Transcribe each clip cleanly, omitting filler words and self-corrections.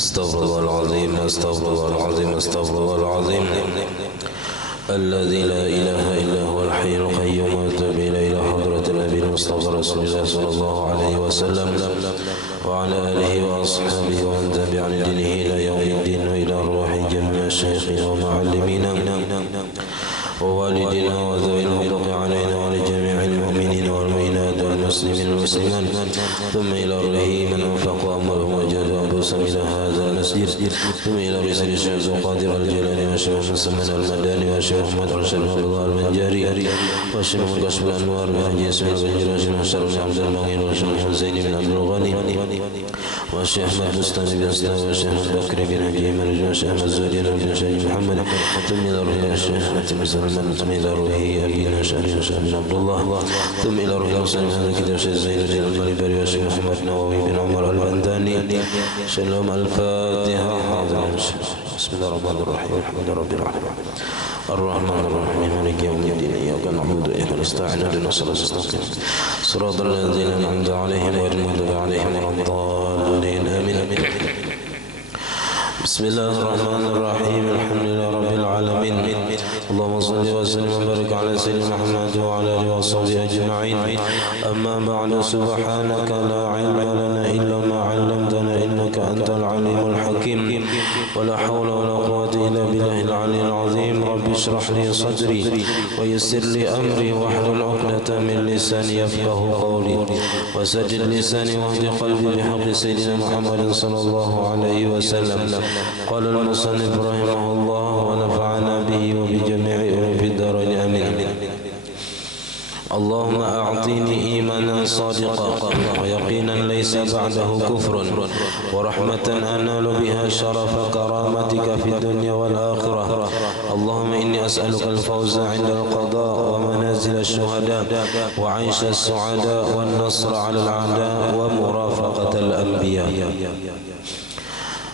استغفر الله العظيم استغفر الله العظيم استغفر الله العظيم الذي لا إله إلا هو الحي القيوم وأتوب إلى حضرة النبي المصطفى رسول الله صلى الله عليه وسلم وعلى آله وأصحابه ومن تبع دينه إلى يوم الدين وإلى أرواح جميع شيخنا ومعلمينا ووالدنا وذوي الحقوق علينا ولجميع المؤمنين والمؤمنات والمسلمين والمسلمات ثم إلى روحه من أنفق أمرهم وجاد أنفسهم إلى هذا المسجد ثم إلى رسول الشيخ القادر الجيلاني والشيخ مسلم المداني والشيخ محمد رشيد بن الله المنجاري والشيخ كشف الأنوار بن حجي اسماعيل بن جراش بن حسن بن عبد المعين والشيخ حسين بن عبد الغني والشيخ أحمد بستاني بن سلام والشيخ بكر بن حجي بن رجل والشيخ أحمد الزهري بن شيخ محمد ثم إلى روحه الشيخ حاتم سلمان ثم إلى روحه أبينا شأني وشأن بن عبد الله ثم إلى روحه وصل من هذا الكتاب الشيخ زين الدين المالباري والشيخ محمد نووي بن عمر البنداني شلهم الفاتحة بسم الله الرحمن الرحيم الحمد لله رب العالمين الرحمن الرحيم مالك يوم الدين إياك نعبد وإياك نستعين اهدنا الصراط المستقيم صراط الذين أنعمت عليهم غير المغضوب عليهم ولا الضالين آمين بسم الله الرحمن الرحيم الحمد لله رب العالمين اللهم صل وسلم وبارك على سيدنا محمد وعلى آله وصحبه أجمعين أما بعد سبحانك لا علم لنا إلا ما علمتنا إنك أنت العليم الحكيم ولا حول ولا قوة إلا بالله العلي العظيم رب اشرح لي صدري ويسر لي أمري واحلل عقدة من لساني يفقه قولي وسجد لساني واهد قلبي بحق سيدنا محمد صلى الله عليه وسلم قال المصنف رحمه الله ونفعنا به وبجميع في الدارين آمين اللهم أعطيني إيمانا صادقا ويقينا ليس بعده كفر ورحمة أنال بها شرف كرامتك في الدنيا والآخرة اللهم إني أسألك الفوز عند القضاء ومنازل الشهداء وعيش السعداء والنصر على الأعداء ومرافقة الأنبياء.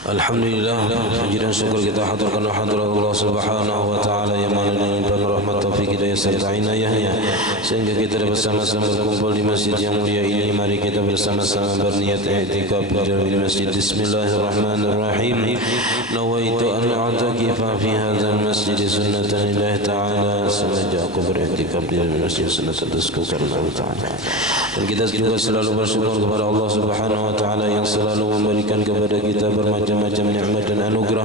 Alhamdulillah, puji dan syukur kita haturkan hadirat Allah Subhanahu wa taala yang mana dengan rahmat taufik hidayah serta inayahnya sehingga kita bersama-sama berkumpul di masjid yang mulia ini. Mari kita bersama-sama berniat i'tikaf di masjid. Bismillahirrahmanirrahim. Nawaitu an a'takifa fi hadzal masjid sunnatan lillahi ta'ala. Semenjak aku beriktikaf di masjid sunnatan tersebut karena Allah Ta'ala. Dan kita juga selalu bersyukur kepada Allah Subhanahu wa taala yang selalu memberikan kepada kita bermacam nikmat dan anugerah.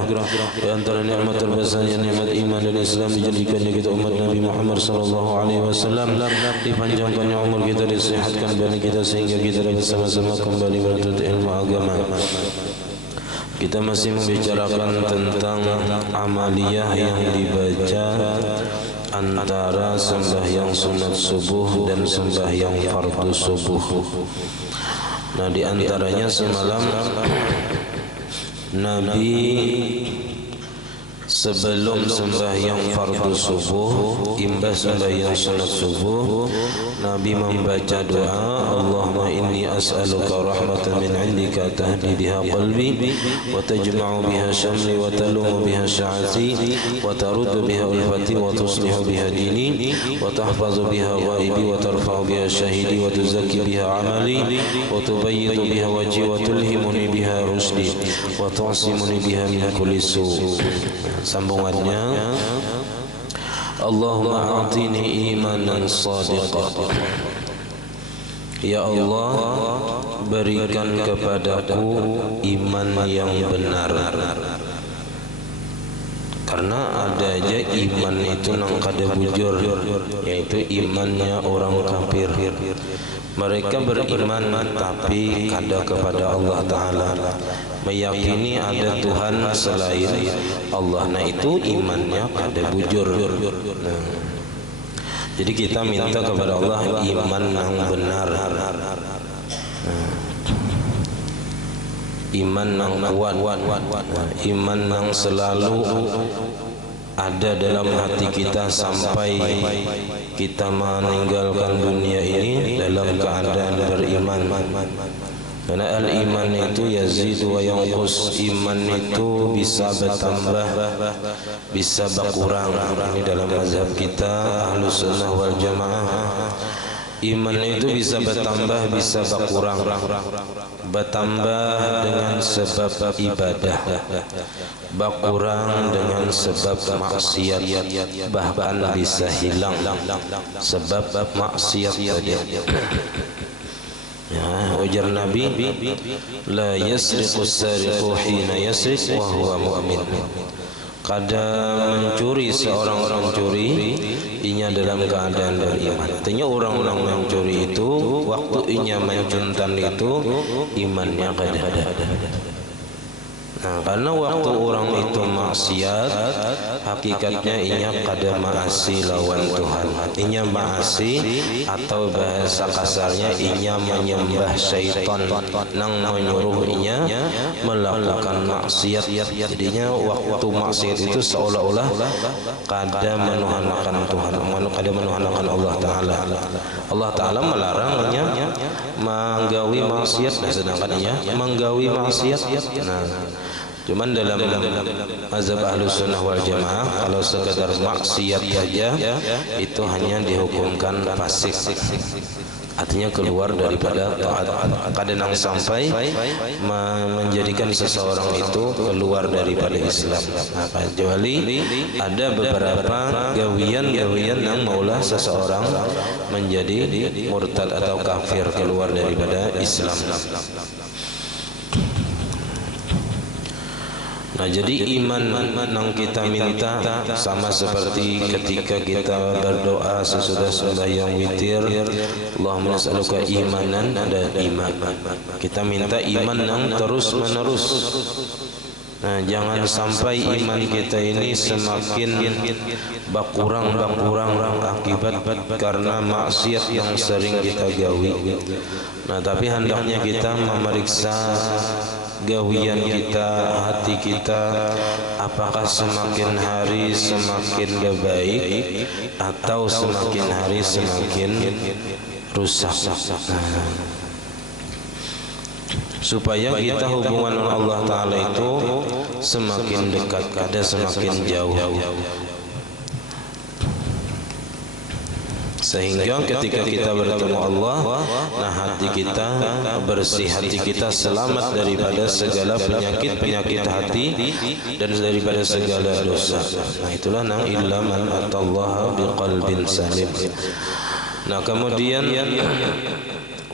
Di antara nikmat terbesar yang nikmat iman dan Islam, dijadikannya kita umat Nabi Muhammad sallallahu alaihi wasallam, dipanjangkannya umur kita, disehatkan badan kita sehingga kita dapat sama-sama kembali menuntut ilmu agama. Kita masih membicarakan tentang amaliyah yang dibaca antara sembahyang sunat subuh dan sembahyang fardu subuh. Nah, di antaranya semalam Nabi sebelum sembahyang fardu subuh, imbas sembahyang sunat subuh, Nabi membaca doa, Allahumma inni as'aluka rahmatan min indika tahdi biha qalbi wa tajma'u biha syamli wa talumu biha sya'ati wa taruddu biha ulfati wa tuslihu biha dini wa tahfazu biha ghaibi wa tarfa'u biha syahidi wa tuzakki biha amali wa tubayyidu biha wajhi wa tulhimuni biha rusdi wa tu'asimuni biha min kulli su'. Sambungannya, Allahumma a'tini imanan sadiqan. Ya Allah, berikan kepadaku iman yang benar. Karena ada aja iman itu nang kada bujur, yaitu imannya orang kafir. Mereka beriman tapi kada kepada Allah Ta'ala, meyakini ada Tuhan selain Allah. Nah, itu imannya kada bujur. Nah, jadi kita minta kepada Allah iman yang benar, iman yang kuat, iman yang selalu ada dalam hati kita sampai kita meninggalkan dunia ini dalam keadaan beriman. Karena al-iman itu yazidu wa yanqus, iman itu bisa bertambah, bisa berkurang. Ini dalam mazhab kita Ahlus Sunnah wal Jamaah. Iman itu bisa bertambah, bisa berkurang. Bertambah dengan sebab ibadah, berkurang dengan sebab maksiat, bahkan bisa hilang sebab maksiat tadi. Ya, ujar Nabi, la yasriqu sariqu hina yasriq wa huwa mu'min. Kadang mencuri seorang pencuri, inya dalam keadaan beriman. Artinya orang-orang mencuri itu, waktu inya mencuntan itu, imannya ada. Nah, karena waktu orang itu maksiat, hakikatnya inya kada maasi lawan Tuhan. Inya maasi atau bahasa kasarnya inya menyembah syaitan nang menyuruh inya melakukan maksiat. Jadinya waktu maksiat itu seolah-olah kada menuhankan Tuhan, kada menuhankan Allah Taala. Allah Taala melarangnya menggawi maksiat, sedangkan inya menggawi maksiat. Nah, cuman dalam mazhab Ahlus Sunnah wal Jamaah, kalau sekadar maksiat saja itu hanya dihukumkan fasik, artinya keluar daripada taat. Kadang sampai menjadikan seseorang itu keluar daripada Islam. Kecuali ada beberapa gawian-gawian yang maulah seseorang menjadi murtad atau kafir, keluar daripada Islam. Nah, jadi iman yang kita minta sama seperti ketika kita berdoa sesudah sembahyang witir, Allahumma nas'aluka imanan, ada iman. Kita minta iman yang terus menerus. Nah, jangan sampai iman kita ini semakin berkurang akibat karena maksiat yang sering kita gawi. Nah, tapi hendaknya kita memeriksa gawian kita, hati kita, apakah semakin hari semakin baik atau semakin hari semakin rusak. Supaya kita hubungan dengan Allah Ta'ala itu semakin dekat, kada semakin jauh. Sehingga ketika kita bertemu Allah, nah hati kita bersih, hati kita selamat daripada segala penyakit hati dan daripada segala dosa. Nah, itulah nang illa man atallaha biqalbin salim. Nah, kemudian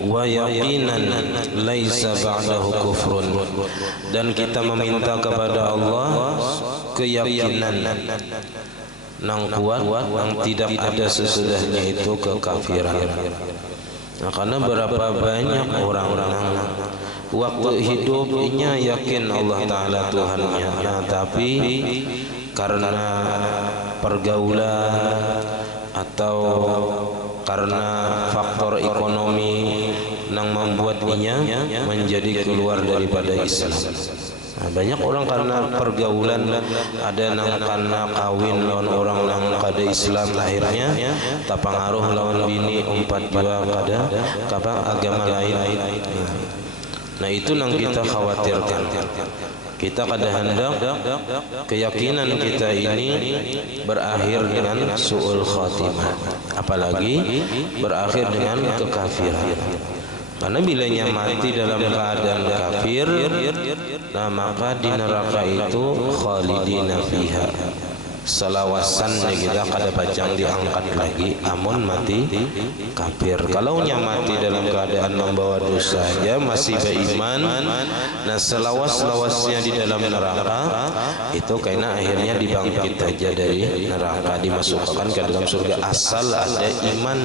wa yaqinan laisa ba'dahu kufrun, dan kita meminta kepada Allah keyakinan nang kuat yang tidak ada sesudahnya itu kekafiran. Nah, karena berapa banyak orang-orang waktu hidupnya yakin Allah Ta'ala Tuhannya, nah, tapi karena pergaulan atau karena faktor ekonomi yang membuatnya menjadi keluar daripada Islam. Nah, banyak orang karena pergaulan, ada yang karena kawin lawan orang yang kada Islam, akhirnya terpengaruh lawan bini umpat juga kada agama lain. Nah, itu yang kita khawatirkan. Kita kada hendak keyakinan kita ini berakhir dengan su'ul khatimah, apalagi berakhir dengan kekafiran. Karena bilanya mati dalam keadaan kafir, nah maka di neraka itu khalidina fiha, selawasannya kita kada pacang diangkat lagi amun mati kafir. Kalau mati dalam keadaan membawa dosa saja masih beriman, nah selawas-lawasnya di dalam neraka itu karena akhirnya dibangkit saja dari neraka, dimasukkan ke dalam surga asal ada iman.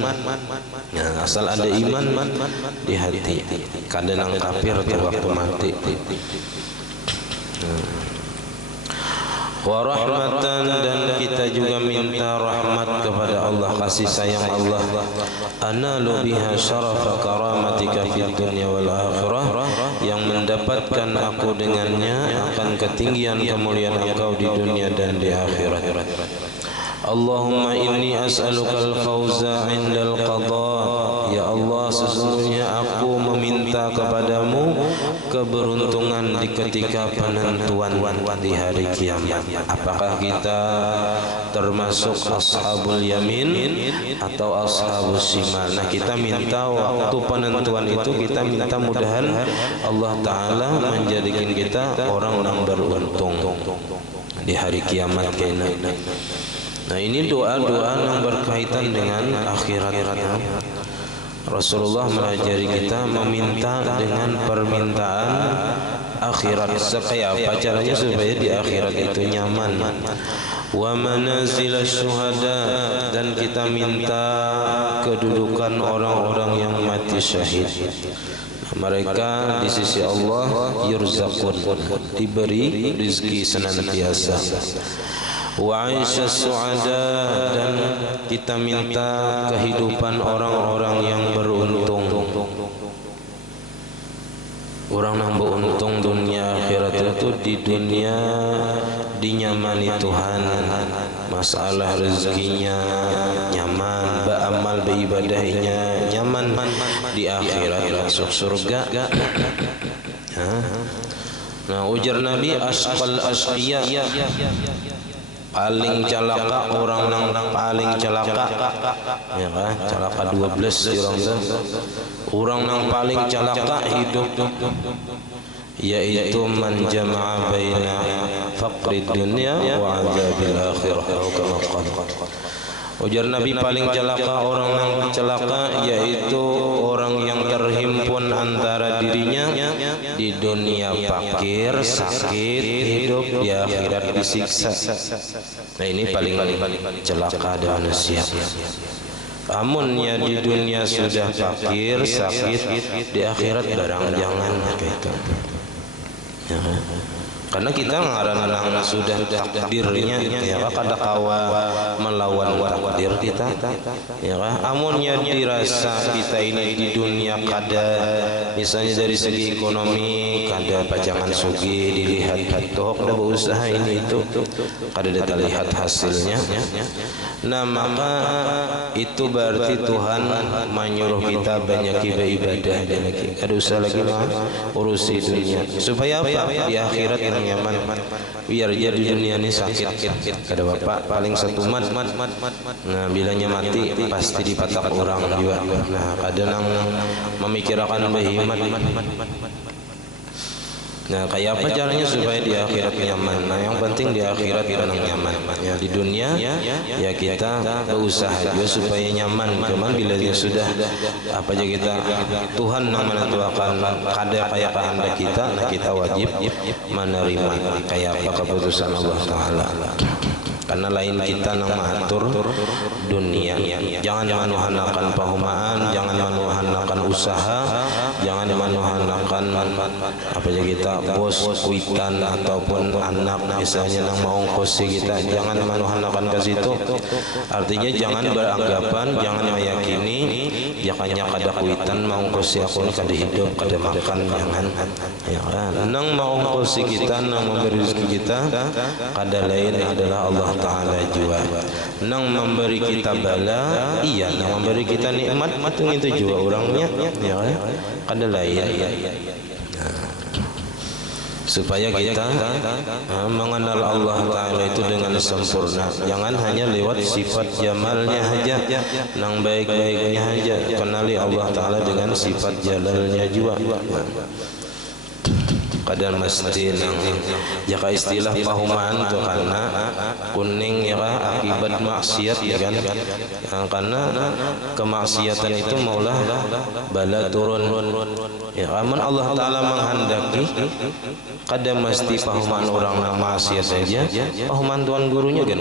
Nah, asal ada iman di hati, kada nang kafir ke waktu mati. Wa rahmatan, dan kita juga minta rahmat kepada Allah, kasih sayang Allah. Analu biha syarafa karamatika fid dunya wal akhirah, yang mendapatkan aku dengannya akan ketinggian kemuliaan engkau di dunia dan di akhirat. Allahumma inni as'aluka al-fawza 'indal qada. Ya Allah, sesungguhnya aku meminta kepadamu keberuntungan di ketika penentuan di hari kiamat. Apakah kita termasuk ashabul yamin atau ashabus shimal? Nah, kita minta waktu penentuan itu, kita minta mudahan Allah Ta'ala menjadikan kita orang yang beruntung di hari kiamat kena. Nah, ini doa-doa yang berkaitan dengan akhirat. Rasulullah mengajari kita meminta dengan permintaan akhirat. Kayak apa caranya supaya di akhirat itu nyaman? Wa manazil syuhada, dan kita minta kedudukan orang-orang yang mati syahid. Mereka di sisi Allah yurzaqun, diberi rezeki senantiasa. Wa aisha su'ada, dan kita minta kehidupan orang-orang yang beruntung. Orang yang beruntung dunia akhirat itu, di dunia dinyamani Tuhan, masalah rezekinya nyaman, beramal beribadahnya nyaman, di akhirat masuk surga. Nah, ujar Nabi, asqal asqiya, paling celaka orang yang paling celaka, ya kan? Celaka 12 orang yang paling celaka hidup, yaitu man jama'a baina faqrid dunya wa azabil akhirah. Ujar Nabi, paling celaka orang yang celaka yaitu orang yang terhimpun antara dirinya di dunia fakir, sakit, hidup, di akhirat disiksa. Nah, ini paling celaka ada manusia. Amunnya di dunia sudah fakir, sakit, di akhirat barang jangan gitu. Ya. Karena kita ngaran-ngaran sudah takdirnya, ya kada kawa melawan takdir kita, ya kan? Amunnya dirasa kita ini di dunia kada, misalnya dari segi ekonomi kada pajangan sugi, dilihat tok dah berusaha ini itu, kada dilihat hasilnya. Nah, maka itu berarti Tuhan menyuruh kita banyak ibadah lagi. Kada usah lagi urusi dunia. Supaya apa? Di akhirat yang nyaman. Biar dia di dunia ini sakit. Kada bapak paling satu mat. Nah, bilanya mati pasti dipatak orang juga. Nah, kada nang memikirkan behimat. Nah, kayak apa caranya supaya di akhirat nyaman? Nah, yang penting di akhirat kita nyaman. Ya, di dunia ya kita berusaha juga supaya nyaman. Cuman bila dia sudah apa aja kita Tuhan yang menentukan kada kayak kehendak kita, nah kita wajib menerima kayak apa keputusan Allah Taala. Karena lain kita nang mengatur dunia. Jangan manuhanakan pahumaan, jangan manuhanakan usaha, jangan manuhanakan apa aja kita bos kuitan ataupun anak misalnya nang mau ongkosi kita, jangan manuhanakan ke situ. Artinya jangan beranggapan, jangan meyakini jakanya kada kuitan mau ongkosi aku kada hidup, kada makan, jangan. Ya kan? Nang mau ongkosi kita, nang memberi rezeki kita, kada lain adalah Allah Ta'ala jua. Nang memberi kita bala, iya, nang memberi kita nikmat itu juga orangnya, ya kan? Kada lain. Supaya kita mengenal Allah Ta'ala itu dengan sempurna. Jangan hanya lewat sifat jamalnya saja, nang baik-baiknya saja. Kenali Allah Ta'ala dengan sifat jalalnya juga. Kadang mesti nang jaka istilah pahumaan tu karena kuning ya akibat maksiat ya kan, karena kemaksiatan itu maulah bala turun ya. Amun Allah Ta'ala menghendaki kadang mesti pahumaan orang yang maksiat saja, pahumaan tuan gurunya kan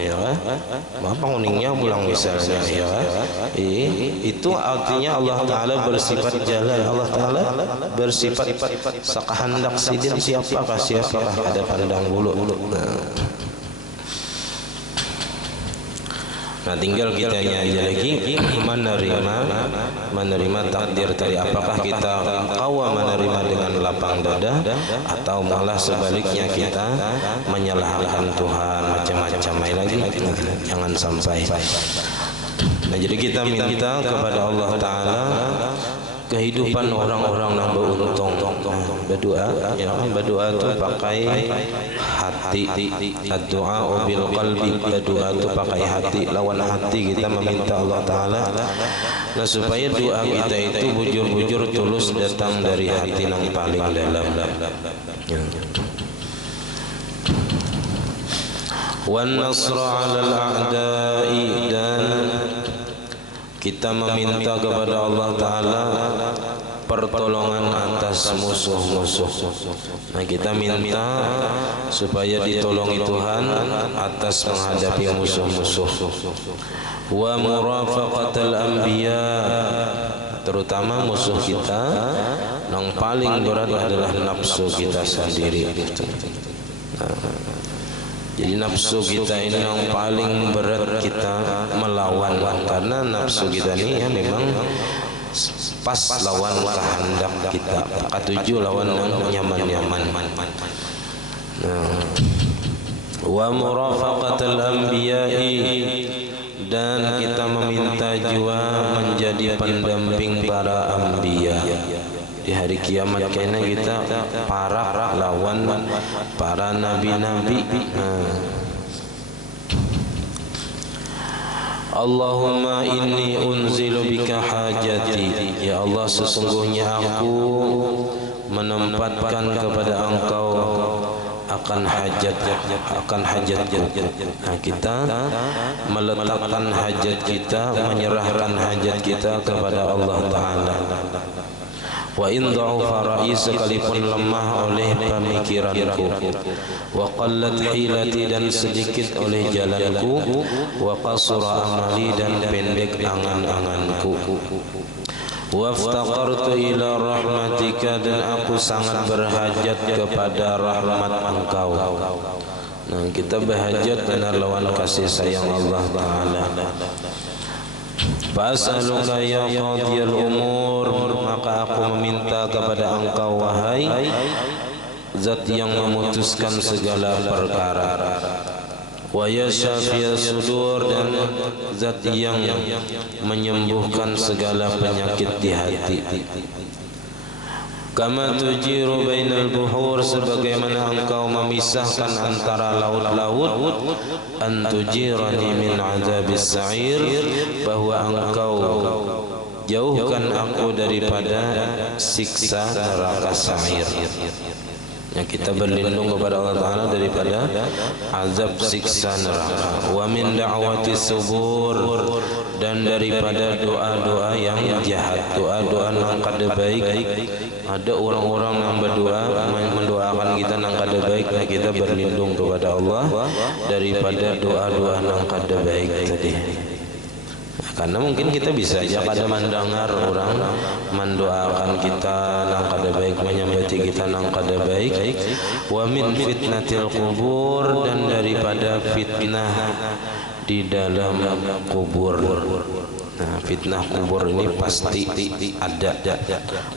ya kan, apa kuningnya pulang misalnya ya kan. Itu artinya Allah Ta'ala bersifat jalal, Allah Ta'ala bersifat kehendak sidin siapakah ada pandang bulu. Nah, tinggal kitanya aja lagi menerima takdir tadi. Apakah kita kawa menerima dengan lapang dada atau malah sebaliknya kita menyalahkan Tuhan macam-macam lagi. Jangan sampai. Nah, jadi kita minta kepada Allah Ta'ala kehidupan orang-orang yang beruntung. Berdoa, ya, berdoa itu pakai hati. Doa bil qalbi, berdoa itu pakai hati, lawan hati kita meminta Allah Taala. Nah, supaya doa kita itu bujur-bujur tulus datang dari hati yang paling dalam. Wan nasra 'alal a'da'i, dan kita meminta kepada Allah Ta'ala pertolongan atas musuh-musuh. Nah, kita minta supaya ditolongi Tuhan atas menghadapi musuh-musuh. Wa murafaqatal anbiya, terutama musuh kita yang paling berat adalah nafsu kita sendiri. Jadi nafsu kita ini yang paling berat kita melawan, karena nafsu kita ini ya memang pas lawan kehendak kita. Ketujuh lawan yang nyaman-nyaman. Wa murafaqatul anbiya'i, dan kita meminta juga menjadi pendamping para anbiya. Di hari kiamat kayaknya kita parah lawan para nabi-nabi. Allahumma inni unzilu bika hajati, ya Allah, sesungguhnya aku menempatkan kepada Engkau akan hajatku. Nah, kita meletakkan hajat kita, menyerahkan hajat kita kepada Allah Ta'ala. Wa in dha'ufa ra'i, sekalipun lemah oleh pemikiranku, wa qallat hilati, dan sedikit oleh jalanku, wa qasura amali, dan pendek angan-anganku, wa iftaqartu ila rahmatika, dan aku sangat berhajat kepada rahmat Engkau. Nah, kita berhajat dengan lawan kasih sayang Allah Ta'ala. Fas'aluka ya qadiyal umur, maka aku meminta kepada Engkau, wahai Zat yang memutuskan segala perkara, wa ya syafiyas sudur, dan Zat yang menyembuhkan segala penyakit di hati. Kama tujiru bainal buhur, sebagaimana Engkau memisahkan antara laut-laut, an tujirani min azabis sa'ir, bahwa Engkau jauhkan aku daripada siksa neraka sa'ir. Ya, kita berlindung kepada Allah Ta'ala daripada azab siksa neraka. Wa min da'wati subur, dan daripada doa-doa yang jahat, doa-doa yang kada baik. Ada orang-orang yang berdoa mendoakan kita yang kada baik, nah kita berlindung kepada Allah daripada doa-doa yang kada baik tadi. Karena mungkin kita bisa aja kada mendengar orang mendoakan kita nang kada baik, menyambati kita nang kada baik. Wa min fitnatil kubur, dan daripada fitnah di dalam kubur. Nah, fitnah kubur ini pasti ada.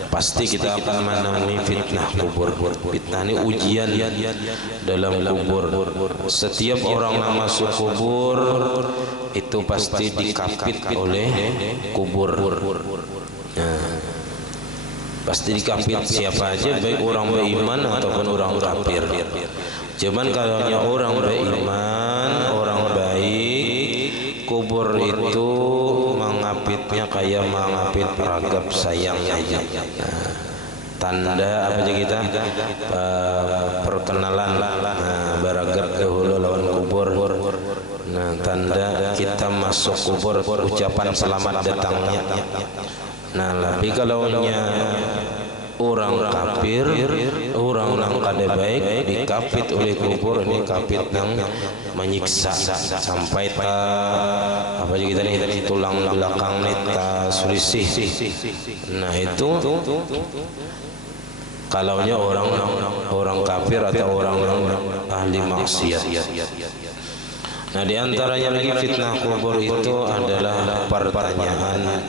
Pasti kita akan mengalami fitnah kubur. Fitnah ini ujian dalam kubur. Setiap orang yang masuk kubur itu pasti dikapit oleh kubur. Nah, pasti dikapit siapa aja, baik orang beriman ataupun orang kafir. Cuman kalau orang beriman, orang baik, kubur itu mengapitnya kayak mengapit ragap sayang aja. Nah, tanda apa aja kita perkenalan, beragap dahulu lawan kubur. Nah, tanda kita masuk kubur, ucapan selamat datangnya. Nah, tapi kalau orang kafir, orang yang kada baik, dikapit oleh kubur, ini kapit yang menyiksa sampai apa aja kita nih, tulang belakang nih selisih. Nah, itu kalaunya orang kafir atau orang ahli maksiat. Nah, di antaranya lagi fitnah kubur itu adalah pertanyaan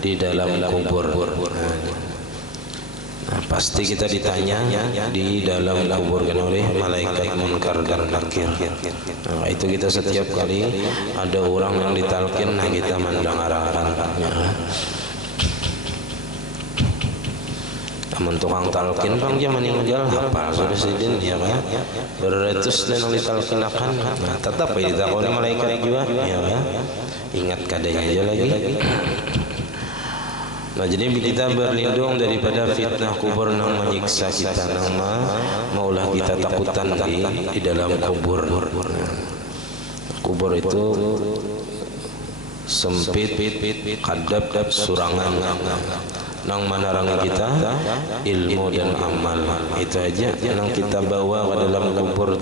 di dalam kubur. Nah, pasti kita ditanya di dalam kubur oleh malaikat munkar dan nakir. Nah, itu kita setiap kali ada orang yang ditalkin, nah kita mendengarkannya. tukang talkin bang dia meninggal apa sudah sidin ya kan beratus dan oleh talkinakan nah tetap ditakoni malaikat juga ya kan ingat kadanya aja lagi. Nah jadi kita berlindung daripada fitnah kubur yang menyiksa kita nama maulah kita takutan di dalam kubur. Kubur itu sempit, kadap, surangan nang menarangi kita ilmu dan amal itu aja yang kita bawa ke dalam kubur.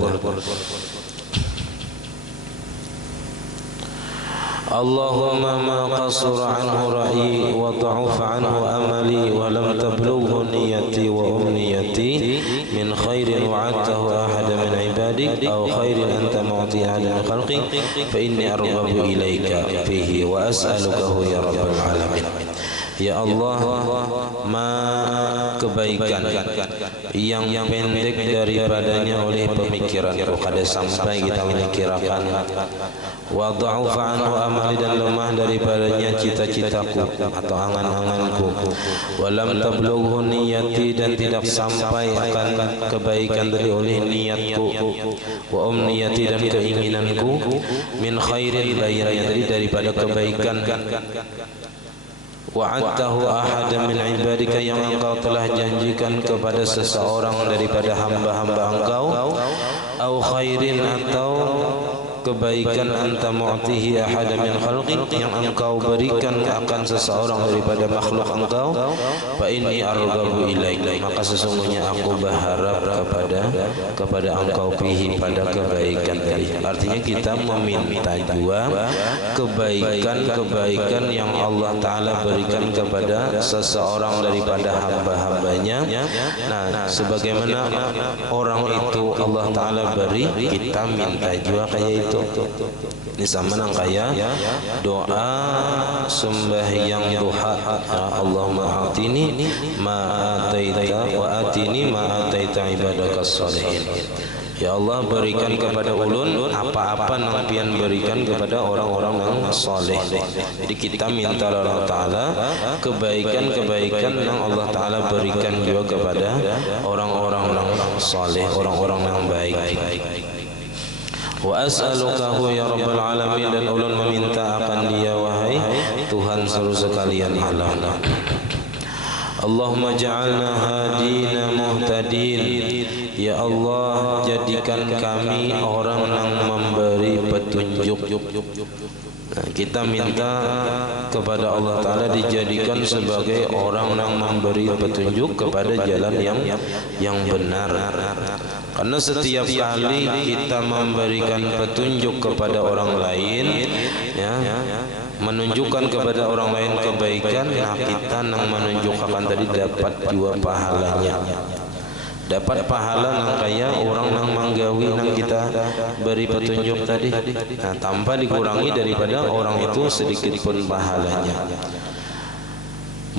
Allahumma ma qasura anhu ra'i wa ta'ufa anhu amali wa lam tablughu niyati wa umniyati min khairin wa'adtahu ahada min ibadik aw khairin anta mu'ti ahada min khalqi fa inni arghabu ilayka fihi wa as'alukahu ya rabbal alamin. Ya Allah, ma kebaikan yang pendek daripadanya oleh pemikiranku kada sampai kita memikirkan wa dha'ufa anhu amali dan lemah daripadanya cita-citaku atau angan-anganku wa lam tablughu niyati dan tidak sampai akan kebaikan dari oleh niatku wa umniyati dan keinginanku min khairin bayannya daripada kebaikan wa'adtahu ahada min ibadika yang engkau telah janjikan kepada seseorang daripada hamba-hamba engkau au khairin atau kebaikan anta mu'tihi ahada min khalqik yang engkau berikan akan seseorang daripada makhluk engkau fa inni arghabu ilaika maka sesungguhnya aku berharap kepada engkau fihi pada kebaikan tadi. Artinya kita meminta juga kebaikan yang Allah Ta'ala berikan kepada seseorang daripada hamba-hambanya. Nah sebagaimana orang itu Allah Ta'ala beri, kita minta juga kayak itu. Ini sama nang kaya doa sembahyang duha Allahumma atini ma ataita wa atini ma ataita ibadakas sholihin. Ya Allah berikan kepada ulun apa-apa nang pian berikan kepada orang-orang yang soleh. Jadi kita minta Allah Ta'ala kebaikan-kebaikan yang Allah Ta'ala berikan juga kepada orang-orang yang soleh, orang-orang yang baik. Wa as'alukahu ya rabbal alamin dan ulun meminta akan dia wahai Tuhan seluruh sekalian alam. Allahumma ja'alna hadina muhtadin. Ya Allah jadikan kami orang yang memberi petunjuk. Nah, kita minta kepada Allah Ta'ala dijadikan sebagai orang yang memberi petunjuk kepada jalan yang benar. Karena setiap kali kita memberikan petunjuk kepada orang lain, ya, menunjukkan kepada orang lain kebaikan, nah kita yang menunjukkan tadi dapat juga pahalanya. Dapat pahala nang kaya orang nang manggawi nang kita beri petunjuk tadi. Nah, tanpa dikurangi daripada orang itu sedikit pun pahalanya.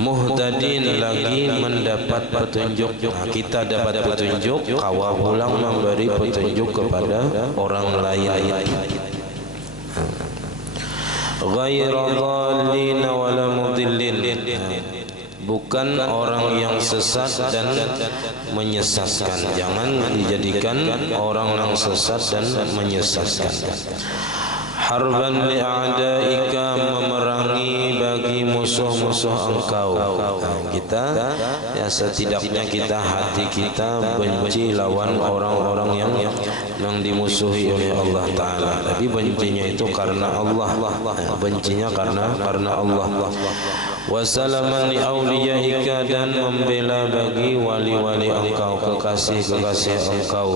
Muhtadin lagi mendapat petunjuk. Nah, kita dapat petunjuk, kawa pulang memberi petunjuk kepada orang lain. Ghaira dhalin wala mudillin. Bukan orang yang sesat dan menyesatkan. Jangan dijadikan orang yang sesat dan menyesatkan. Harban li'a'daika, memerangi bagi musuh-musuh engkau. Kita ya setidaknya kita hati kita benci lawan orang-orang yang dimusuhi oleh Allah Ta'ala. Tapi bencinya itu karena Allah, bencinya karena Allah. Wassalaman li awliyaika, dan membela bagi wali-wali engkau, kekasih-kekasih engkau.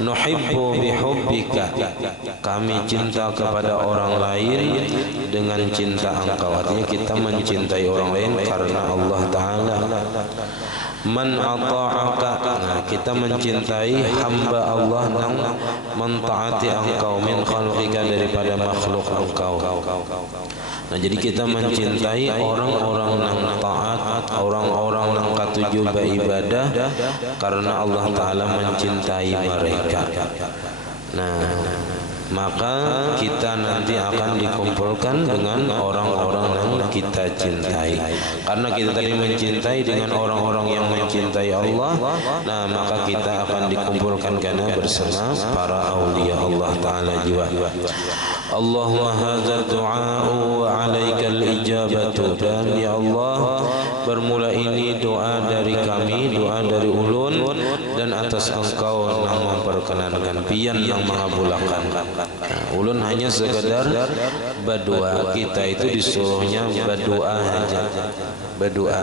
Nuhibbu bihubbika, kami cinta kepada orang lain dengan cinta engkau. Artinya kita mencintai orang lain karena Allah Ta'ala. Man ata'aka, nah, kita mencintai hamba Allah yang mentaati engkau, min khalqika, daripada makhluk engkau. Nah, jadi kita mencintai orang-orang yang taat, orang-orang yang katuju beribadah karena Allah Ta'ala mencintai mereka. Nah, maka kita nanti akan dikumpulkan dengan orang-orang yang kita cintai. Karena kita tadi mencintai dengan orang-orang yang mencintai Allah, nah maka kita akan dikumpulkan karena bersama para aulia Allah Ta'ala juga. Allahumma hadza du'a'u wa 'alaikal ijabatu. Dan ya Allah, bermula ini doa dari kami, doa dari ulun, dan atas engkau yang memperkenankan, pian yang mengabulkan. Ulun hanya sekedar berdoa, kita itu disuruhnya berdoa saja, berdoa.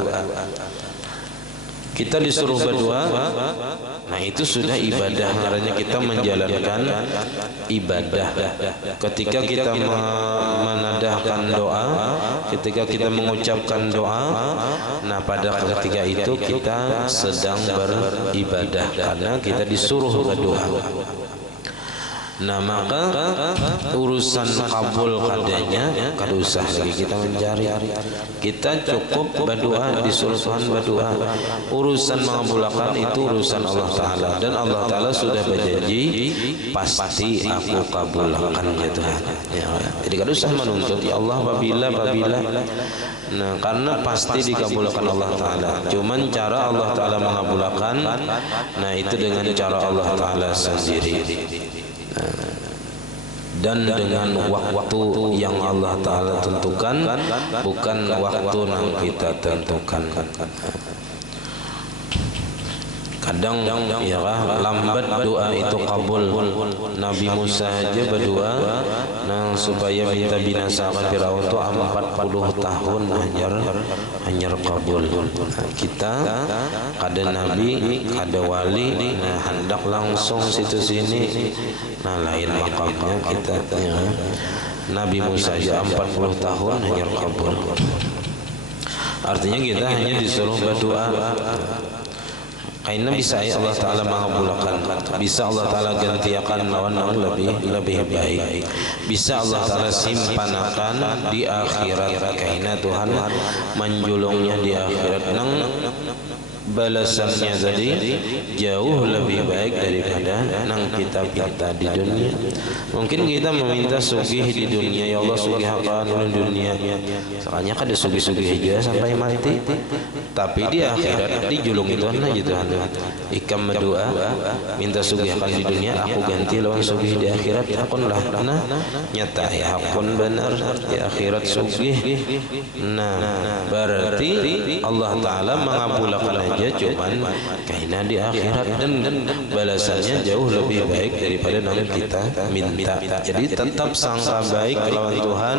Kita disuruh berdoa, nah itu sudah ibadah. Caranya kita menjalankan ibadah. Ketika kita menadahkan doa, ketika kita mengucapkan doa, nah pada ketika itu kita sedang beribadah karena kita disuruh berdoa. Nah maka urusan kabul kadanya kada usah lagi kita mencari, kita cukup berdoa, disuruh Tuhan berdoa. Urusan mengabulkan itu urusan Allah Ta'ala, dan Allah Ta'ala sudah berjanji pasti aku kabulkan ya Tuhan ya. Jadi kada usah menuntut ya Allah apabila. Nah karena pasti dikabulkan Allah Ta'ala. Cuman cara Allah Ta'ala mengabulkan, nah itu dengan cara Allah Ta'ala sendiri, dan dengan waktu yang Allah Ta'ala tentukan, bukan waktu yang kita tentukan. Kadang ya lambat doa itu kabul. Nabi Musa aja berdoa supaya kita binasakan Firaun itu 40 tahun hanyar kabul. Kita kada nabi, kada wali, hendak langsung situ sini, lain makamnya kita ya. Nabi Musa aja 40 tahun hanyar kabul. Artinya kita hanya disuruh berdoa. Karena bisa Allah Ta'ala mengabulkan, bisa Allah Ta'ala gantiakan lawan yang lebih baik, bisa Allah Ta'ala simpanakan di akhirat. Karena Tuhan menjulungnya di akhirat nang balasannya tadi jauh lebih baik daripada nang kita di dunia. Mungkin kita meminta sugih di dunia, ya Allah sugih akan di dunia, soalnya kada sugih-sugih aja sampai mati, tapi di akhirat dijulung itu aja Tuhan. Ikam berdoa minta sugih akan di dunia, aku ganti lawan sugih di akhirat. Akun lah nah nyata ya, akun benar di akhirat sugih. Nah berarti Allah Ta'ala mengabulkan aja, cuman karena di akhirat dan balasannya jauh lebih baik daripada yang kita minta. Jadi tetap sangka baik lawan Tuhan,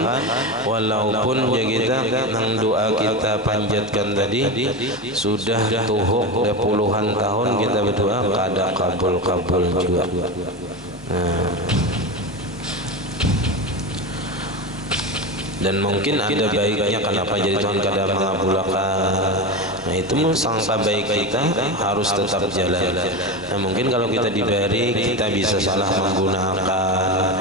walaupun ya kita nang doa kita panjatkan tadi sudah tuhuk puluhan tahun kita berdoa kada kabul juga. Dan mungkin ada baiknya kenapa jadi Tuhan kada mengabulkan. Nah itu sangka baik kita harus tetap jalan. Nah mungkin kalau kita diberi, kita bisa salah menggunakan,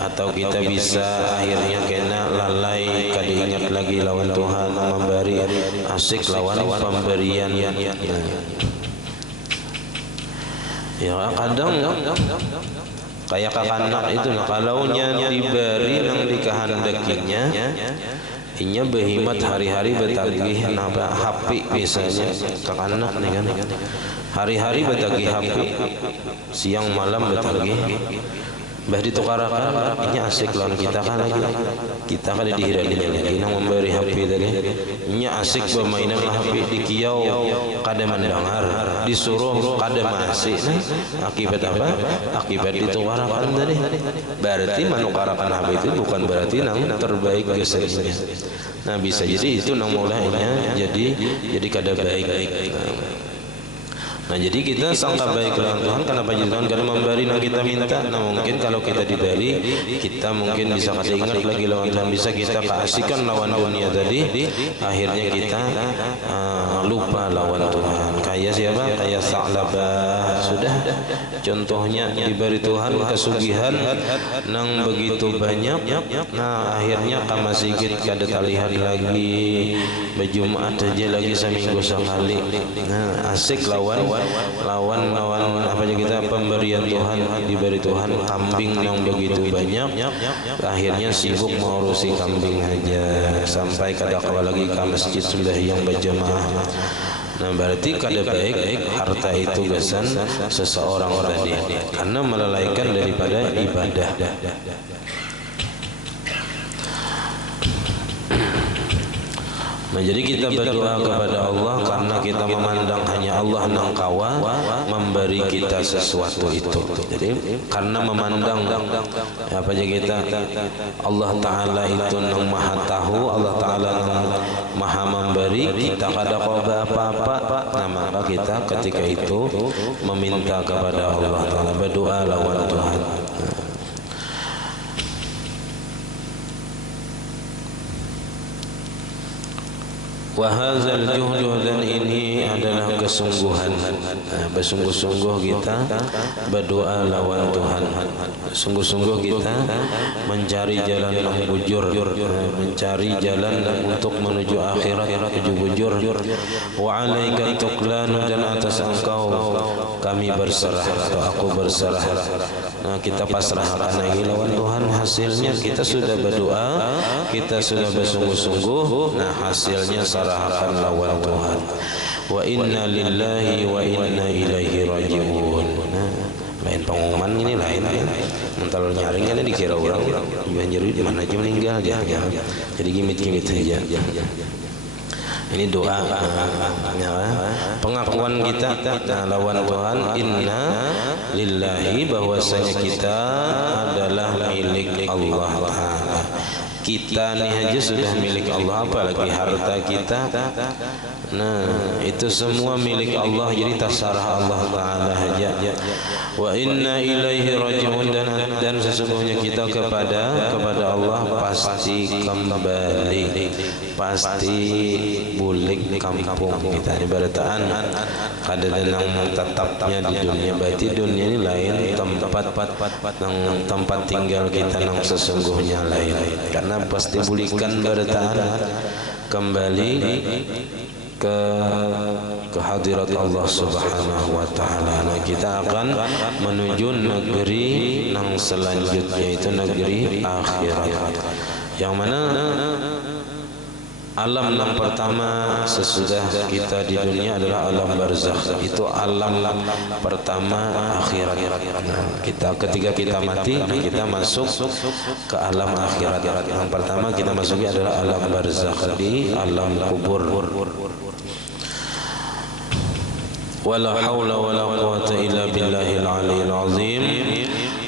atau kita bisa akhirnya kena lalai, kada ingat lagi lawan Tuhan memberi, asik lawan pemberian. Ya kadang kayak kakanak itu, kalau diberi nang dikehendakinya, inya behimat hari-hari betagih napa HP biasanya kakanak nih kan, hari-hari betagih HP, siang malam betagih. Bah ditukarakan, ini asik lawan kita kan lagi. Kita kan dihiraninya lagi nang memberi HP tadi. Ini asik bermainan HP di kiau, kada mendengar, disuruh kada masih. Nah, akibat apa? Akibat ditukarakan tadi. Berarti menukarakan HP itu bukan berarti nang terbaik gesernya. Nah bisa jadi itu nang mulainya jadi kada baik. Nah jadi kita sangka baik lawan Tuhan, kenapa jadi Tuhan karena memberi yang kita minta. Nah mungkin kalau kita diberi, kita mungkin bisa kasih ingat lagi lawan Tuhan, bisa kita keasikan lawan dunia tadi, akhirnya kita lupa lawan Tuhan. Kayak siapa? Kayak Sa'labah, sudah contohnya diberi Tuhan kesugihan nang begitu banyak, nah akhirnya kama sikit kada talihan lagi, berjumaat aja lagi seminggu sekali. Nah asik lawan lawan apa aja kita pemberian Tuhan, diberi Tuhan kambing yang begitu banyak, akhirnya sibuk mengurusi kambing aja sampai kada kawa lagi ke masjid sembahyang berjamaah. Nah berarti kada baik harta itu gasan seseorang tadi karena melalaikan daripada ibadah. Nah jadi kita berdoa kepada Allah karena kita memandang hanya Allah nang kawa memberi kita sesuatu itu. Jadi karena memandang apa aja kita Allah Ta'ala itu nang maha tahu, Allah Ta'ala nang maha memberi, kita kada qoba apa-apa. Nah maka kita ketika itu meminta kepada Allah Ta'ala, berdoa lawan Tuhan. Wahazal juhdu, dan ini adalah kesungguhan, bersungguh-sungguh kita berdoa lawan Tuhan, sungguh-sungguh kita mencari jalan yang bujur, mencari jalan untuk menuju akhirat menuju bujur. Wa alaika tuklan, dan atas engkau kami berserah atau aku berserah. Nah kita pasrahkan lagi lawan Tuhan, hasilnya kita sudah berdoa, kita sudah bersungguh-sungguh, nah hasilnya serahkan lawan Tuhan. Wa inna lillahi wa inna ilaihi raji'un. Nah, lain pengumuman ini lain. Mental nyaring kan dikira orang banjir di mana aja meninggal aja. Jadi gimit-gimit aja. Ini doa pengakuan kita lawan Tuhan, inna lillahi, bahwasanya kita adalah milik Allah Ta'ala. Kita nih aja sudah milik Allah, apalagi harta kita. Nah itu semua milik Allah, jadi tasarah Allah Ta'ala aja. Wa inna ilaihi raji'un, dan sesungguhnya kita kepada Allah pasti kembali, pasti bulik kampung kita. Ibarataan kada denang tetapnya di dunia, berarti dunia ini lain, tempat tinggal kita nang sesungguhnya lain. Karena pasti bulikan barataan kembali ke hadirat Allah Subhanahu wa Ta'ala. Nah, kita akan menuju negeri yang selanjutnya, itu negeri akhirat, yang mana alam yang pertama sesudah kita di dunia adalah alam barzakh. Itu alam pertama akhirat. Nah, ketika kita mati, kita masuk ke alam akhirat. Yang pertama kita masuki adalah alam barzakh, di alam kubur. Wala haula wala quwata illa billahil aliyil azim,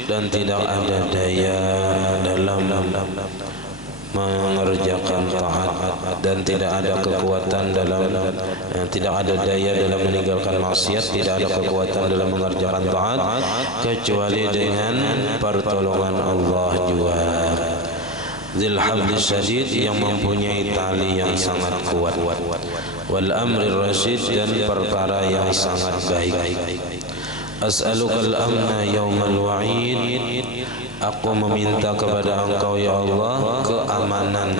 dan tidak ada daya dalam mengerjakan taat, dan tidak ada kekuatan dalam tidak ada daya dalam meninggalkan maksiat, tidak ada kekuatan dalam mengerjakan taat kecuali dengan pertolongan Allah jua. Dzil habli syadid, yang mempunyai tali yang sangat kuat, wal amri rasyid, dan perkara yang sangat baik. As'alukal amna yaumal wa'id, aku meminta kepada engkau ya Allah keamanan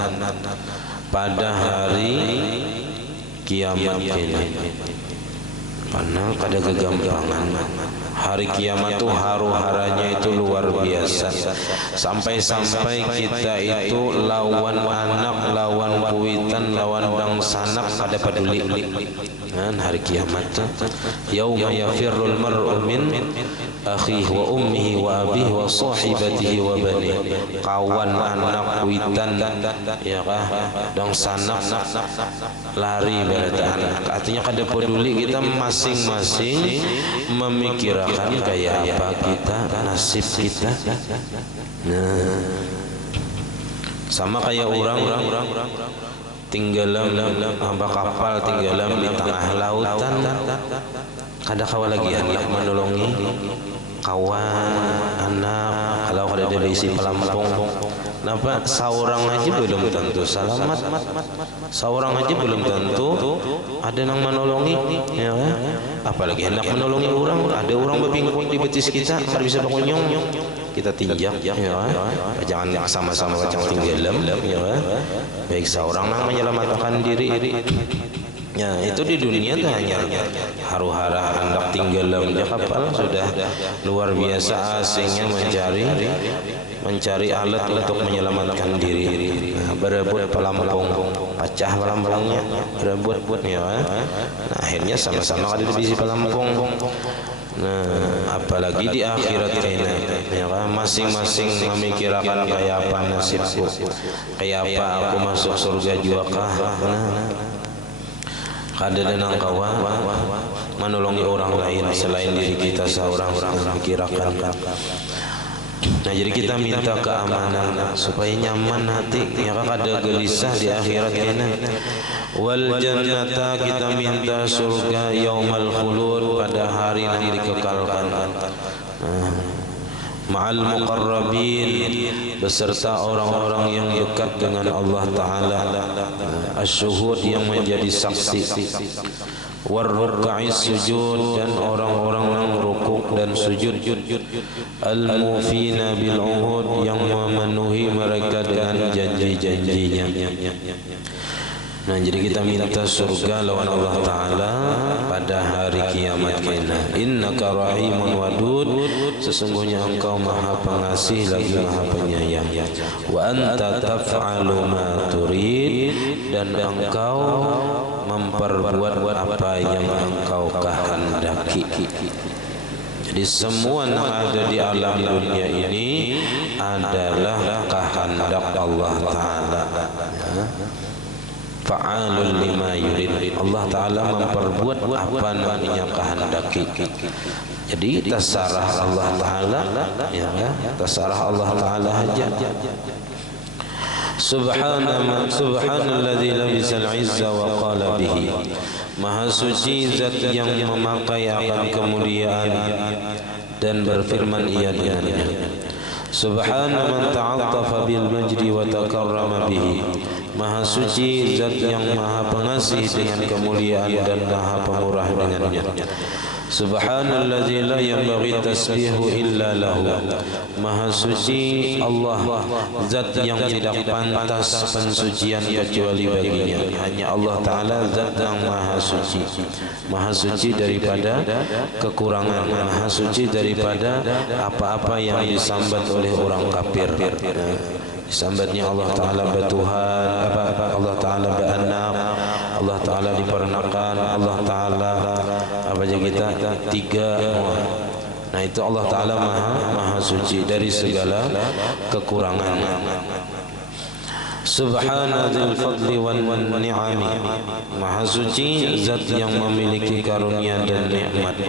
pada hari kiamat ini. Karena kada kegampangan hari kiamat itu haru-haranya itu luar biasa, sampai-sampai kita itu lawan anak, lawan kuitan, lawan bangsanak kada peduli. Kan hari kiamat tuh yauma yafirrul mar'u min akhihi wa ummihi wa abihi wa sahibatihi wa bani, kawan anak kuitan ya kah dong sanak lari berataan. Artinya kada peduli, kita masing-masing memikirkan kayak apa kita, nasib kita. Nah sama kayak orang tinggalam apa kapal tinggalam di tengah lautan, kada kawa lagi anak menolongi kawan anak, kalau kada ada isi pelampung. Napa seorang aja belum tentu selamat, seorang aja belum tentu ada yang menolongi, ya kan? Apalagi hendak menolongi orang, ada orang berpingping di betis kita, kada bisa bangun, kita tinjak, ya kan? Jangan sama-sama kacang tinggalam, ya kan? Baik seorang yang menyelamatkan diri, Ya, itu di dunia tuh hanya haru-hara hendak tenggelam di kapal sudah luar biasa asingnya mencari alat untuk menyelamatkan diri. Nah, berebut pelampung, pecah pelampungnya, berebut ya. Nah, akhirnya sama-sama ada di bisi pelampung. Nah, apalagi di akhirat kayaknya ya kan, masing-masing memikirkan kayak apa nasibku, kayak apa aku masuk surga juga kah. Kada dan kawa menolongi orang lain selain diri kita seorang memikirkan. Nah, jadi kita minta keamanan supaya nyaman hati, ya kan, ada gelisah di akhirat kena. Wal jannata, kita minta surga yaumal khulud, pada hari yang dikekalkan. Ma'al muqarrabin, beserta orang-orang yang dekat dengan Allah Ta'ala, asyuhud, yang menjadi saksi, warruka'is sujud, dan orang-orang yang rukuk dan sujud, al-mufina bil'uhud, yang memenuhi mereka dengan janji-janjinya. Nah, jadi kita minta surga lawan Allah Ta'ala pada hari kiamat kena. Innaka rahimun wadud, sesungguhnya engkau maha pengasih lagi maha penyayang. Wa anta taf'alu ma turid, dan engkau memperbuat apa yang engkau kehendaki. Jadi semua yang ada di alam dunia ini adalah kehendak Allah Ta'ala. Fa'alul lima yurid, Allah Ta'ala memperbuat apa namanya kehendaki. Jadi terserah Allah Ta'ala, ya, terserah Allah Ta'ala aja. Subhanalladzi labisal izza wa qala bihi, maha suci zat yang memakai akan kemuliaan dan berfirman ia dengannya. Subhana man ta'attafa bil majdi wa takarrama bihi, maha suci zat yang maha pengasih dengan kemuliaan dan maha pemurah dengannya. Subhanalladzi la yanbaghi tasbihu illa lahu, maha suci Allah zat yang tidak pantas pensucian kecuali baginya. Hanya Allah Ta'ala zat yang maha suci daripada kekurangan, maha suci daripada apa-apa yang disambat oleh orang kafir. Sambatnya Allah Ta'ala bertuhan, Allah Ta'ala beranak, Allah Ta'ala diperanakan, Allah Ta'ala apa aja kita tiga. Nah, itu Allah Ta'ala maha suci dari segala kekurangan. Subhana dzil fadli wan ni'ami, maha suci zat yang memiliki karunia dan nikmat.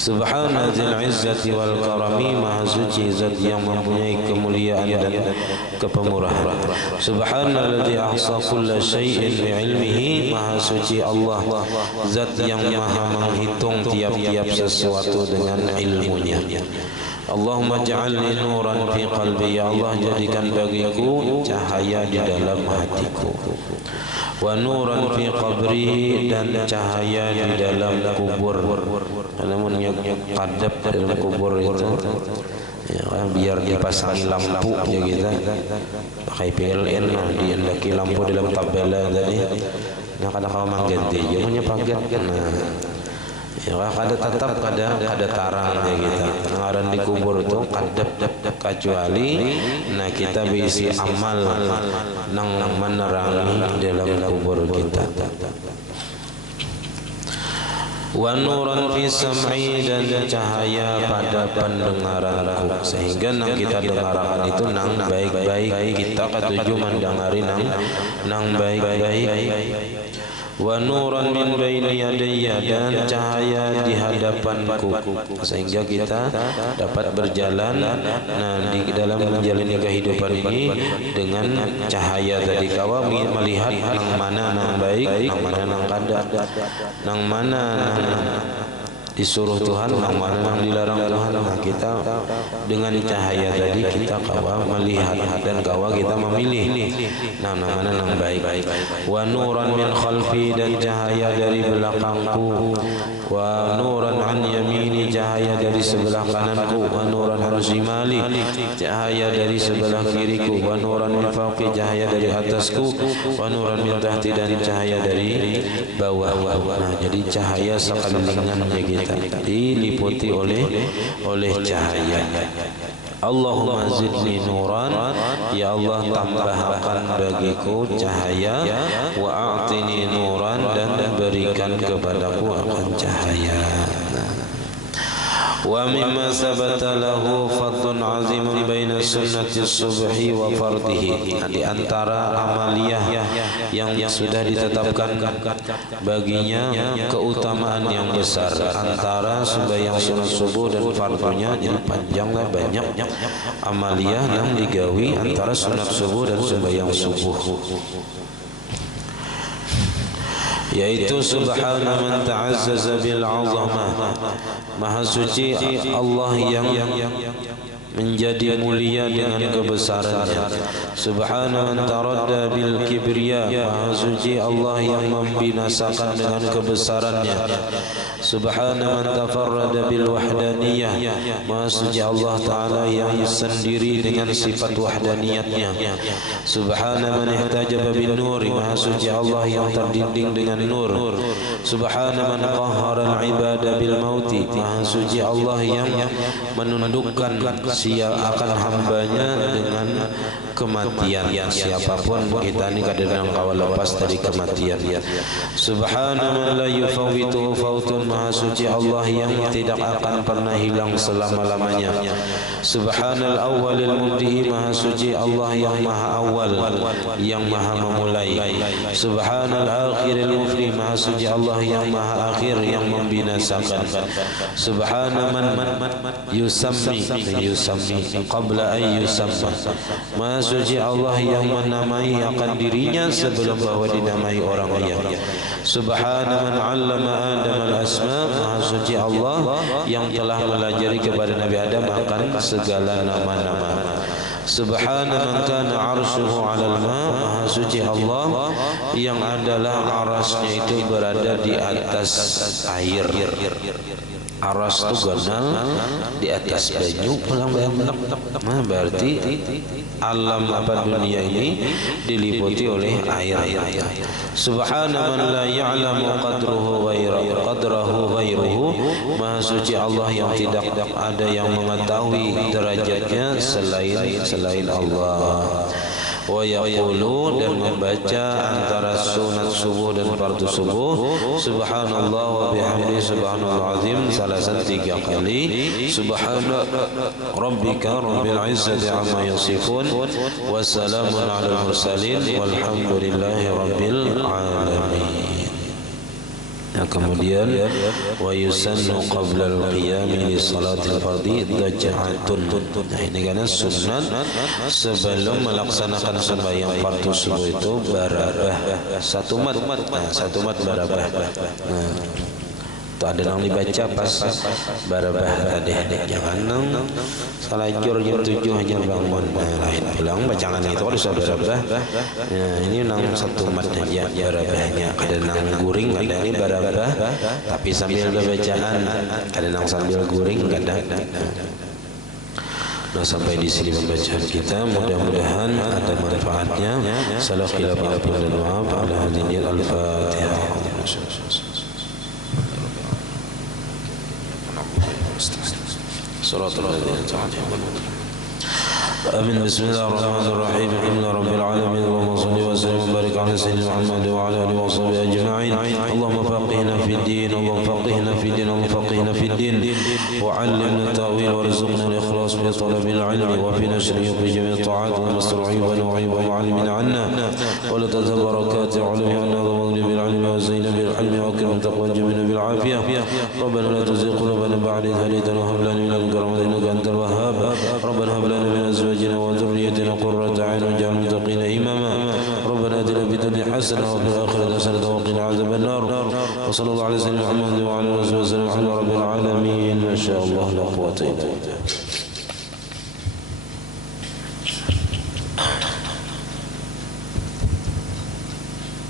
Subhana dzil izzati wal karami, maha suci zat yang mempunyai kemuliaan dan kepemurahan. Subhanalladzi ahsa kulla syai'in bi'ilmihi, maha suci Allah zat yang maha menghitung tiap-tiap sesuatu dengan ilmunya. Allahumma ja'alni nuran fi qalbi, ya Allah jadikan bagiku cahaya di dalam hatiku, wa nuran fi qabri, dan cahaya di dalam kubur. Namun kadap dalam kubur itu ya, biar dipasangi lampu ya kita pakai PLN dihendaki lampu dalam tabela tadi. Nah, kadang kau mangganti jangannya pagat. Nah, ya, kada tetap kada tarang ya kita. Ngaran di kubur itu kadap kecuali nah kita bisi amal nang menerangi dalam kubur kita. Wa nuran fi sam'i, dan cahaya pada pendengaranku, sehingga nang kita dengarkan itu nang baik-baik, kita ketuju mendengari nang baik-baik. Wa nuran min baini yadayya, dan cahaya di hadapanku, sehingga kita dapat berjalan nah di dalam menjalani kehidupan ini dengan cahaya tadi. Kawa melihat nang mana nang baik, nang mana nang kada, nang mana nang disuruh Tuhan, nang mana nang dilarang Tuhan. Nah, kita dengan cahaya tadi kita kawa melihat dan kawa kita memilih nang mana nang baik. Wa nuran min khalfi, dan cahaya dari belakangku. Wa nuran an yamini, cahaya dari sebelah kananku. Wa nuran an an shimali, cahaya dari sebelah kiriku, wa nuran min fawqi, cahaya dari atasku, wa nuran min tahti, dan cahaya dari bawah. Nah, jadi cahaya sekelilingannya kita diliputi oleh cahaya. Allahumma zidni nuran, ya Allah tambahkan bagiku cahaya, wa a'tini nuran, dan berikan kepadaku akan cahaya. Wa mimma sabata lahu fadlun azimun baina sunnati subhi wa fardihi. Di antara amaliyah yang sudah ditetapkan baginya keutamaan yang besar antara sembahyang sunat subuh dan fardunya. Jadi panjanglah, banyak amaliyah yang digawi antara sunat subuh dan sembahyang subuh, yaitu subhana man ta'azzaza bil 'azamah, maha suci Allah yang menjadi mulia dengan kebesarannya. Subhana man taradda bil kibriya, maha suci Allah yang membinasakan dengan kebesarannya. Subhana man tafarrada bil wahdaniyah, maha suci Allah Ta'ala yang sendiri dengan sifat wahdaniyatnya. Subhana man ihtajaba bin nuri, maha suci Allah yang terdinding dengan nur. Subhana man qahhara al ibada bil mauti, maha suci Allah yang menundukkan akan hambanya dengan kematian. Siapapun kita ini kadang kawal lepas dari kematian. Subhana man la yufawwituhu fautun, maha suci Allah yang tidak akan pernah hilang selama-lamanya. Subhanal awwalil mubdi'i, maha suci Allah yang maha awal, yang maha memulai. Subhanal akhiril mufli, maha suci Allah yang maha akhir, yang membinasakan. Subhana man yusammi qabla an yusamma, maha suci Allah yang menamai akan dirinya sebelum bahwa dinamai orang lain. Subhana man 'allama Adam al-asma, maha suci Allah yang telah melajari kepada Nabi Adam akan segala nama-nama. Subhana man kana 'arshuhu 'alal ma, maha suci Allah yang adalah arasnya itu berada di atas air. Aras itu ganal di atas banyu pulang benak. Nah, berarti alam apa dunia ini diliputi oleh air. Subhana man la ya'lamu qadrahu ghairuhu, maha suci Allah yang tidak ada yang mengetahui derajatnya selain Allah. Wa yaqulu, dan membaca antara sunat subuh dan fardu subuh, subhanallah wa bihamdi subhanallah azim, salasan 3 kali. Subhana rabbika rabbil izzati amma yasifun, wa salamun alal mursalin, walhamdulillahi rabbil alamin. Nah, kemudian wa yusannu qabla al-qiyam li salatil fardhi daj'atun. Nah, ini karena sunnah sebelum melaksanakan sembahyang fardu subuh itu barabah 1 mat. Nah, 1 mat barabah. Nah, itu ada yang dibaca pas barabah tadi. Jangan salah jur jam 7 hanya bangun. Nah, lain pulang bacaan itu harus barabah. Nah, ini nang 1 mat aja barabahnya. Ada nang guring, ada ini barabah tapi sambil bacaan, ada nang sambil guring, ada. Nah, sampai di sini pembacaan kita, mudah-mudahan ada manfaatnya. Salah khilaf dan maaf. Ala hadinil al-Fatihah. آمين. بسم الله الرحمن الرحيم. الحمد لله رب العالمين. اللهم صل وسلم وبارك على سيدنا محمد وعلى آله وصحبه أجمعين. اللهم فقهنا في الدين، اللهم فقهنا في الدين، اللهم فقهنا في الدين، وعلمنا التأويل، وارزقنا الإخلاص في طلب العلم وفي نشره وفي جميع الطاعات، واستر عيوبنا وعيوب معلمنا عنا، ولا تنسى بركات العلم عنا، ومغني بالعلم وزينا بالحلم، واكرم تقوى جميلنا بالعافية. ربنا لا تزغ قلوبنا بعد إذ هديتنا وهب لنا من لدنك رحمة إنك أنت الوهاب. ربنا هب لنا من أزواجنا وذريتنا قرة أعين واجعلنا للمتقين إماما. ربنا آتنا في الدنيا حسنة وفي الآخرة حسنة وقنا عذاب النار. وصلى الله على سيدنا محمد وعلى آله وصحبه وسلم. الحمد لله رب العالمين. ما شاء الله لا قوة إلا بالله.